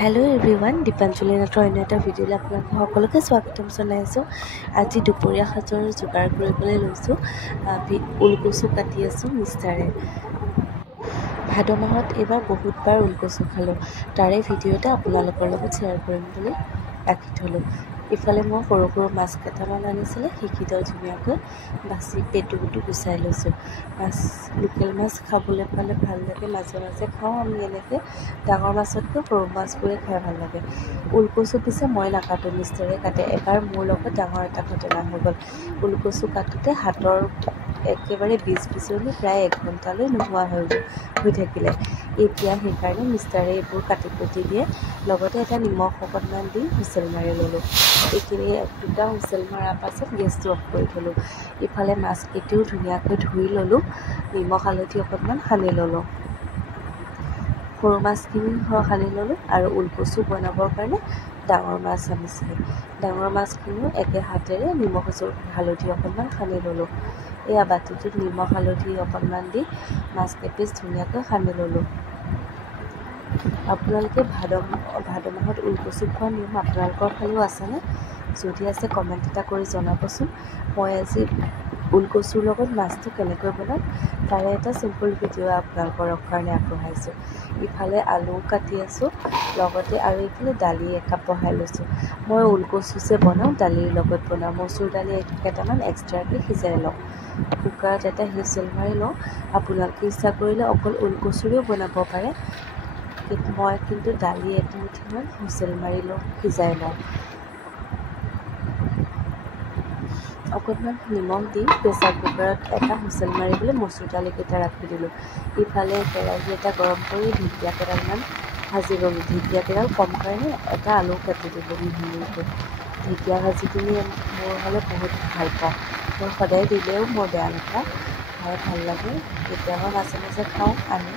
Hello' everyone, Dipanjali নাটৰ অন্য এটা ভিডিঅ'লৈ আপোনালোক সকলোকে স্বাগতম জনাইছোঁ। আজি দুপৰীয়া সাজৰ যোগাৰ কৰিবলৈ লৈছোঁ। ওলকচু কাটি আছোঁ মিক্সাৰে। ভাদ মাহত এইবাৰ বহুতবাৰ ওলকচু খালোঁ। তাৰে ভিডিঅ' এটা আপোনালোকৰ লগত শ্বেয়াৰ কৰিম বুলি ৰাখি থ'লোঁ। ইফালে মই সৰু সৰু মাছ কেইটামান আনিছিলে, সেইকেইটাও ধুনীয়াকৈ বাছি পেটুটো গুচাই লৈছোঁ। লোকেল মাছ খাবলৈ পালে ভাল লাগে, মাজে মাজে খাওঁ আমি এনেকৈ। ডাঙৰ মাছতকৈ সৰু মাছবোৰে খাই ভাল লাগে। ওলকচু পিছে মই নাকাটো, মিষ্টাৰে কাটে। এবাৰ মোৰ লগত ডাঙৰ এটা ঘটনা হৈ গ'ল। ওলকচু কাটোতে হাতৰ একেবাৰে বিজনী প্ৰায় 1 ঘণ্টালৈ নোহোৱা হৈ থাকিলে। এতিয়া সেইকাৰণে মিষ্টাৰে এইবোৰ কাটি কুটি দিয়ে। লগতে এটা নিমখ অকণমান দি হুইচেল মাৰি ল'লোঁ। এইখিনি দুটা হুইচেল মৰাৰ পাছত গেছটো অফ কৰি থ'লোঁ। ইফালে মাছকেইটাও ধুনীয়াকৈ ধুই ল'লোঁ, নিমখ হালধি অকণমান সানি ল'লোঁ। সৰু মাছখিনি সানি ল'লোঁ আৰু ওলকচু বনাবৰ কাৰণে ডাঙৰ মাছ আনিছিলে। ডাঙৰ মাছখিনিও একে হাতেৰে নিমখ হালধি অকণমান সানি ল'লোঁ। এয়া বাতিটোত নিমখ হালধি অকণমান দি মাছ কেইপিচ ধুনীয়াকৈ সানি ল'লোঁ। আপোনালোকে ভাদ মাহত ওলকচু খোৱা নিয়ম আপোনালোকৰ ফালেও আছেনে? যদি আছে কমেণ্ট এটা কৰি জনাবচোন। মই আজি ওলকচুৰ লগত মাছটো কেনেকৈ বনাম তাৰে এটা চিম্পল ভিডিঅ' আপোনালোকৰ কাৰণে আগবঢ়াইছোঁ। ইফালে আলু কাটি আছোঁ, লগতে আৰু এইফালে দালি একাপ বহাই লৈছোঁ। মই ওলকচু যে বনাওঁ দালিৰ লগত বনাওঁ। মচুৰ দালি কেইটামান এক্সট্ৰাকৈ সিজাই লওঁ। কুকাৰত এটা হুইচেল মাৰি লওঁ। আপোনালোকে ইচ্ছা কৰিলে অকল ওলকচুৰেও বনাব পাৰে। মই কিন্তু দালি এমুঠিমান হুইচেল মাৰি লওঁ, সিজাই লওঁ। অকণমান নিমখ দি প্ৰেছাৰ কুকাৰত এটা হুইচেল মাৰিবলৈ মচুৰ দালিকেইটা ৰাখি দিলোঁ। ইফালে কেৰাহী এটা গৰম কৰি ঢেকীয়া কেইডালমান ভাজি ল'লোঁ। ঢেকীয়াকেইডাল কম কাৰণে এটা আলু কাটি দিলোঁ মিহি মিহিকৈ। ঢেকীয়া ভাজিখিনি মোৰ হ'লে বহুত ভাল পাওঁ। মই সদায় দিলেও মই বেয়া নাপাওঁ, খাই ভাল লাগে। কেতিয়াবা মাজে মাজে খাওঁ আনি।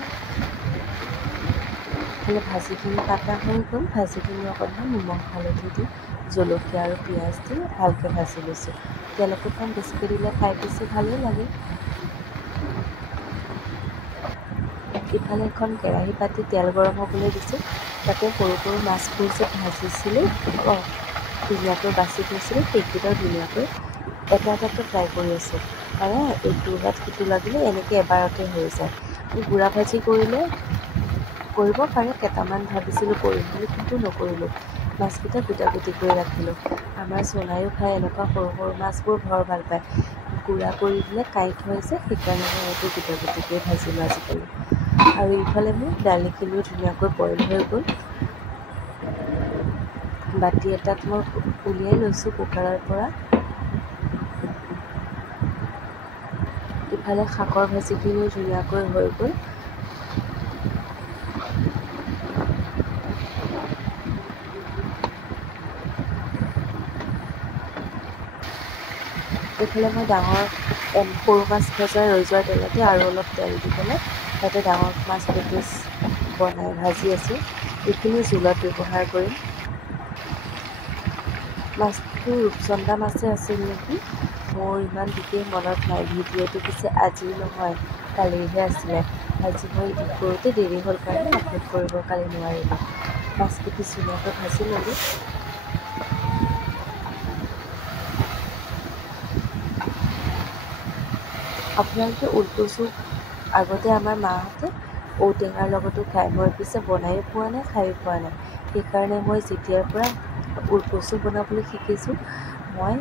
ইফালে ভাজিখিনি কাটা হৈ গ'ল। ভাজিখিনি অকণমান নিমখ হালধি দি জলকীয়া আৰু পিঁয়াজ দি ভালকৈ ভাজি লৈছোঁ। তেল অকণমান বেছিকৈ দিলে খাই বেছি ভালেই লাগে। ইফালে এখন কেৰাহী পাতি তেল গৰম হ'বলৈ দিছোঁ। তাতে সৰু সৰু মাছবোৰ যে ভাজিছিলোঁ, ধুনীয়াকৈ বাছি থৈছিলোঁ, সেইকেইটাও ধুনীয়াকৈ এটা এটাকৈ ফ্ৰাই কৰি আছোঁ। মানে এইটো ওলাত সিটো লাগিলে এনেকৈ এবাৰতে হৈ যায়। গুড়া ভাজি কৰিব পাৰে, কেইটামান ভাবিছিলোঁ কৰিম বুলি, কিন্তু নকৰিলোঁ। মাছকেইটা গোটা গুটি কৰি ৰাখিলোঁ। আমাৰ সোণায়ো খাই এনেকুৱা সৰু সৰু মাছবোৰ বৰ ভাল পায়। গুড়া কৰি দিলে কাঁইট হয় যে, সেইকাৰণে মই এইটো গোটা গুটি কৰি ভাজিলোঁ আজিকালি। আৰু ইফালে মোৰ দালিখিনিও ধুনীয়াকৈ বইল হৈ গ'ল। বাতি এটাত মই উলিয়াই লৈছোঁ কুকাৰৰ পৰা। ইফালে শাকৰ ভাজিখিনিও ধুনীয়াকৈ হৈ গ'ল। এইফালে মই সৰু মাছ ভজা ৰৈ যোৱা তেলতে আৰু অলপ তেল দি পেলাই তাতে ডাঙৰ মাছ দুপিচ ভাজি আছোঁ। এইখিনি জোলত ব্যৱহাৰ কৰিম। মাছটো ৰূপচন্দা মাছে আছিল নেকি, মোৰ ইমান বিশেষ মনত নাই। ভিডিঅ'টো পিছে আজিৰ নহয়, কালিৰহে আছিলে। আজি মই এডিট কৰোঁতে দেৰি হ'ল কাৰণে আপলোড কৰিব কালি নোৱাৰিলোঁ। মাছকেইপিচ ধুনীয়াকৈ ভাজি ল'লোঁ। আপোনালোকে ওলকচু আগতে আমাৰ মাহঁতে ঔটেঙাৰ লগতো খায়। মই পিছে বনায়ো পোৱা নাই, খায়ো পোৱা নাই। সেইকাৰণে মই যেতিয়াৰ পৰা ওলকচু বনাবলৈ শিকিছোঁ, মই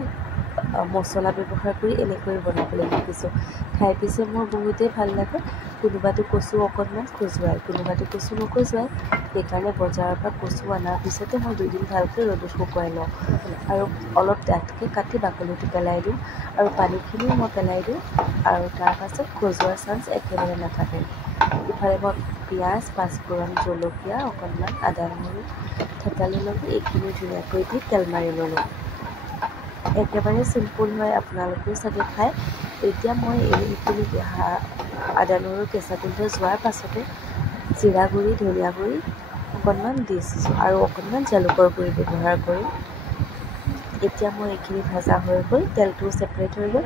মছলা ব্যৱহাৰ কৰি এনেকৈ বনাবলৈ শিকিছোঁ। খাই পিছে মোৰ বহুতেই ভাল লাগে। কোনোবাটো কচু অকণমান খজুৱাই, কোনোবাটো কচু নখজুৱাই। সেইকাৰণে বজাৰৰ পৰা কচু অনাৰ পিছতে মই 2 দিন ভালকৈ ৰ'দত শুকুৱাই লওঁ আৰু অলপ ডাঠকৈ কাটি বাকলিটো পেলাই দিওঁ আৰু পানীখিনিও মই পেলাই দিওঁ, আৰু তাৰপাছত খজুৱাৰ চান্স একেবাৰে নাথাকে। ইফালে মই পিঁয়াজ, পাঁচফোৰণ, জলকীয়া অকণমান, আদা নহৰু থেতালি ল'লোঁ। এইখিনি ধুনীয়াকৈ দি তেল মাৰি ল'লোঁ। একেবাৰে চিম্পুল হয়, আপোনালোকেও চাগে খায়। এতিয়া মই এইখিনি আদা নহৰু কেঁচা গোন্ধ যোৱাৰ পাছতে জিৰা গুড়ি, ধনিয়া গুড়ি অকণমান দিছোঁ আৰু অকণমান জালুকৰ গুড়ি ব্যৱহাৰ কৰিম। এতিয়া মই এইখিনি ভাজা হৈ গ'ল, তেলটোও ছেপাৰেট হৈ গ'ল।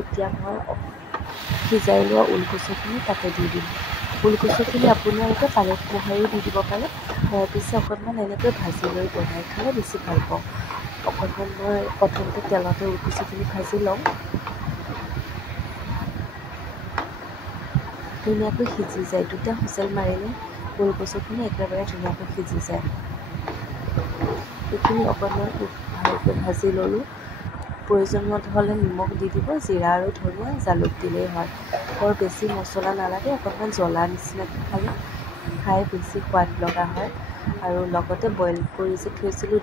এতিয়া মই সিজাই লোৱা ওলকচুখিনি তাতে দি দিম। ওলকচুখিনি আপোনালোকে পানীত মোহাৰি দি দিব পাৰে। তাৰপিছত অকণমান এনেকৈ ভাজি লৈ বনাই খালে বেছি ভাল পাওঁ। অকণমান মই প্ৰথমতে তেলতে ওলকচুখিনি ভাজি লওঁ। ধুনীয়াকৈ সিজি যায়। 2টা হুইচেল মাৰিলে ওলকচুখিনি একেবাৰে ধুনীয়াকৈ সিজি যায়। এইখিনি অকণমান ভালকৈ ভাজি ল'লোঁ। প্ৰয়োজন হ'লে নিমখ দি দিব, জিৰা আৰু ধনিয়া জালুক দিলেই হয়। বৰ বেছি মছলা নালাগে, অকণমান জ্বলা নিচিনাকৈ খালে খাই বেছি সোৱাদ লগা হয়। আৰু লগতে বইল কৰি যে থৈছিলোঁ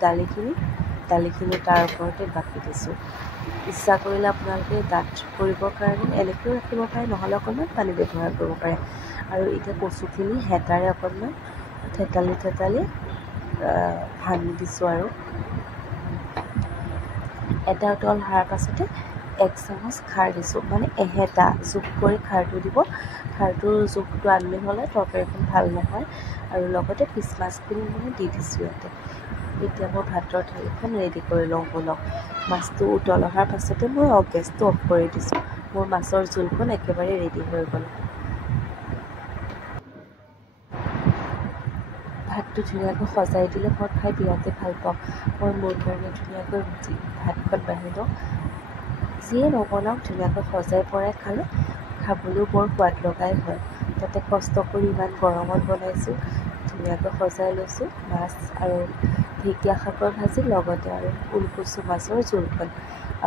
দালিখিনি তাৰ ওপৰতে বাকি দিছোঁ। ইচ্ছা কৰিলে আপোনালোকে ডাঠ কৰিবৰ কাৰণে এনেকৈও ৰাখিব পাৰে, নহ'লে অকণমান পানী ব্যৱহাৰ কৰিব পাৰে। আৰু এতিয়া কচুখিনি হেতাৰে অকণমান থেতালি ভাঙি দিছোঁ আৰু এটা উতল হোৱাৰ পাছতে 1 চামুচ খাৰ দিছোঁ, মানে এহেতা জোখ কৰি খাৰটো দিব। খাৰটোৰ জোখটো আনমিল হ'লে তৰকাৰীখন ভাল নহয়। আৰু লগতে পিচ মাছখিনি মই দি দিছোঁ ইয়াতে। এতিয়া মই ভাতৰ থালিখন ৰেডি কৰি লওঁ বলক। মাছটো উতল অহাৰ পাছতে মই গেছটো অফ কৰি দিছোঁ। মোৰ মাছৰ জোলখন একেবাৰে ৰেডি হৈ গ'ল। ভাতটো ধুনীয়াকৈ সজাই দিলে মই খাই বিৰাটেই ভাল পাওঁ। মই মোৰ কাৰণে ধুনীয়াকৈ ভাতখন বাঢ়ি লওঁ। যিয়ে নবনাওক ধুনীয়াকৈ সজাই পৰাই খালে খাবলৈও বৰ সোৱাদ লগাই হয়। তাতে কষ্ট কৰি ইমান গৰমত বনাইছোঁ। ধুনীয়াকৈ সজাই লৈছোঁ মাছ আৰু ঢেকীয়া শাকৰ ভাজি, লগতে আৰু ওলকচু মাছৰ জোলখন।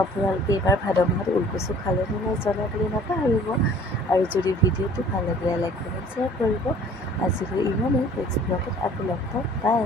আপোনালোকে এইবাৰ ভাদ মাহত ওলকচু খালেনে নাই জনাবলৈ নাপাহৰিব। আৰু যদি ভিডিঅ'টো ভাল লাগিলে লাইক কমেণ্ট শ্বেয়াৰ কৰিব। আজিলৈ ইমানেই। নেক্সট ব্লগত আকৌ লগ পাম। বাই।